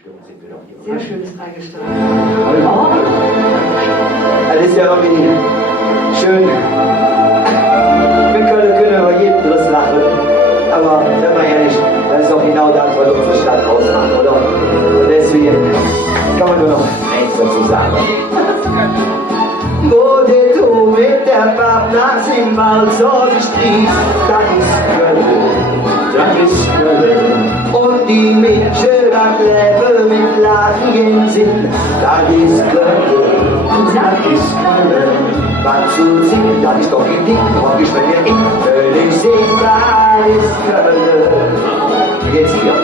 Dreigestirn sind wir doch hier. Sehr schönes Dreigestirn. Oh. Das ist ja irgendwie schön. Wir können über jeden Driss lachen. Aber, wenn man ehrlich, das ist doch genau das, was unsere Stadt ausmacht, oder? Und deswegen kann man nur noch eins dazu sagen. Wo du mit der Partner im Wald so gestrießt, das ist Köln, das ist Köln. Und die Menschen, das Leben mit Lachen sind, das ist Köln, das ist Köln. Was zu singen, das ist doch ein Ding, und ich wenn ihr in Köln singt, das ist Köln. Wie geht's hier?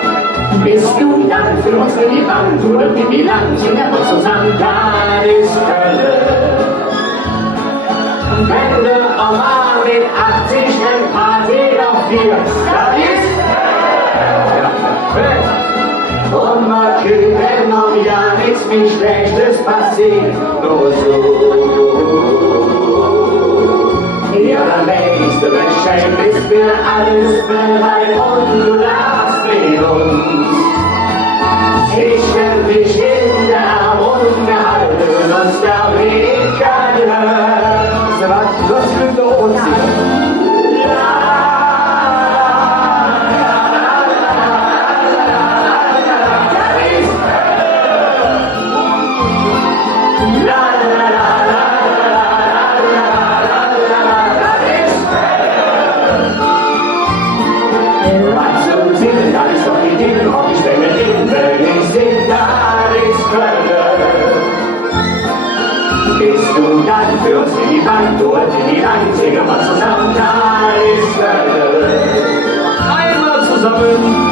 Bist du dann für uns in die Wand oder in die Land, singen wir zusammen, das ist Köln. Wenn der Oma mit 80 eine Party auf dir, das ist und mal kümmern um ja nichts mit Schlechtes passiert, nur so. Ja, dann denkst du, wenn Schein ist für alles bereit und du darfst mit uns. Ich stell dich in der Runde halten und da weht keiner. Was für so unsicher? Bist du dann für uns in die Wand, dort in die Land, singen wir zusammen, da ist Köln. Einmal zusammen.